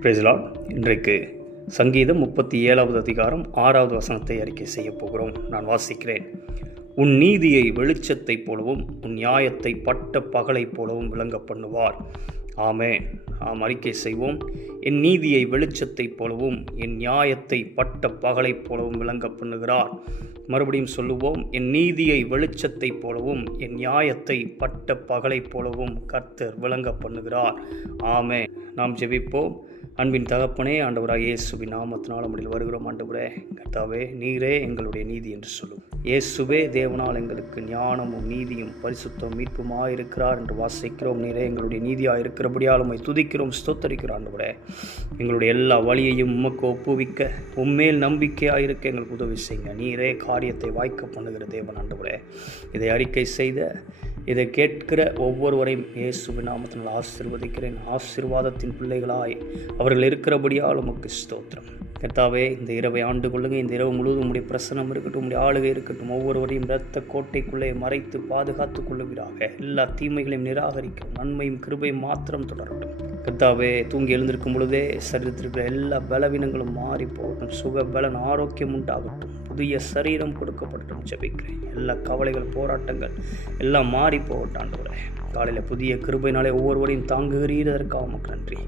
Praise the Lord. இன்றைக்கு சங்கீதம் 37வது அதிகாரம் 6வது வசனத்தை அறிக்கை செய்ய போகிறோம். நான் வாசிக்கிறேன். உன் நீதியை வெளிச்சத்தைப் போலவும் உன் நியாயத்தை பட்ட பகலைப் போலவும் விளங்க பண்ணுவார். ஆமென். நாம் அறிக்கை செய்வோம். என் நீதியை வெளிச்சத்தைப் போலவும் என் நியாயத்தை பட்ட பகலைப் போலவும் விளங்க பண்ணுகிறார். மறுபடியும் சொல்லுவோம். என் நீதியை வெளிச்சத்தைப் போலவும் என் நியாயத்தை பட்ட பகலைப் போலவும் கர்த்தர் விளங்க பண்ணுகிறார். ஆமென். நாம் ஜெபிப்போம். அன்பின் தகப்பனே, ஆண்டவராக இயேசுவின் நாமத்தினால் நம்மில் வருகிறோம். ஆண்டவரே, கர்த்தாவே, நீரே எங்களுடைய நீதி என்று சொல்லும். இயேசுவே தேவனால் எங்களுக்கு ஞானமும் நீதியும் பரிசுத்தம் மீட்புமாக இருக்கிறார் என்று வாசிக்கிறோம். நீரே எங்களுடைய நீதியாக இருக்கிறபடியால் உம்மை துதிக்கிறோம், ஸ்தோத்தரிக்கிறோம். ஆண்டவரே, எங்களுடைய எல்லா வழியையும் உமக்கு ஒப்புவிக்க உம்மேல் நம்பிக்கையாக இருக்க எங்களுக்கு உதவி செய்யுங்க. நீரே காரியத்தை வாய்க்க பண்ணுகிற தேவன். ஆண்டவரே, இதை அறிக்கை செய்த இதை கேட்கிற ஒவ்வொருவரையும் இயேசுவின் நாமத்தினால் ஆசீர்வதிக்கிறேன். ஆசீர்வாதத்தின் பிள்ளைகளாய் அவர்கள் இருக்கிறபடியால் உமக்கு ஸ்தோத்திரம். கர்த்தாவே, இந்த இரவை ஆண்டு கொள்ளுங்க. இந்த இரவு முழுவதும் உம்முடைய பிரசன்னம் இருக்கட்டும், உம்முடைய ஆளுகை இருக்கட்டும். ஒவ்வொருவரையும் இரத்த கோட்டைக்குள்ளே மறைத்து பாதுகாத்துக் கொள்ளுவீராக. எல்லா தீமைகளையும் நிராகரிக்கும், நன்மையும் கிருபையும் மாத்திரம் தொடரட்டும். கர்த்தாவே, தூங்கி எழுந்திருக்கும் பொழுதே சரீரத்திற்கிற எல்லா பலவீனங்களும் மாறி போகட்டும். சுக பலன் ஆரோக்கியம் உண்டாகட்டும். புதிய சரீரம் கொடுக்கப்படட்டும். ஜெபிக்கிறேன். எல்லா கவலைகள் போராட்டங்கள் எல்லாம் மாறி போகட்டும். ஆண்டவரே, காலையில் புதிய கிருபையினாலே ஒவ்வொருவரையும் தாங்குகிறீரதற்காக உமக்கு நன்றி.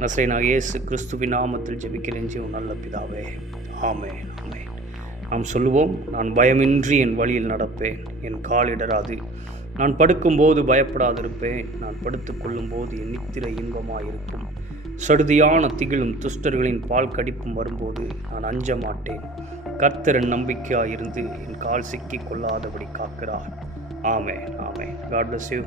நசரேயனாகிய இயேசு கிறிஸ்துவின் நாமத்தில் ஜெபிக்கிறேன் ஜீவன் நல்ல பிதாவே. ஆமென். ஆமென். நாம் சொல்லுவோம். நான் பயமின்றி என் வழியில் நடப்பேன், என் கால் இடராது. நான் படுக்கும்போது பயப்படாதிருப்பேன், நான் படுத்துக் கொள்ளும்போது என் நித்திரை இன்பமாயிருக்கும். சடுதியான திகிலும் துஷ்டர்களின் பால் கடிப்பும் வரும்போது நான் அஞ்ச மாட்டேன். கர்த்தர் என் நம்பிக்கையாயிருந்து என் கால் சிக்கி கொள்ளாதபடி காக்கிறார். ஆமென். ஆமென். God bless you.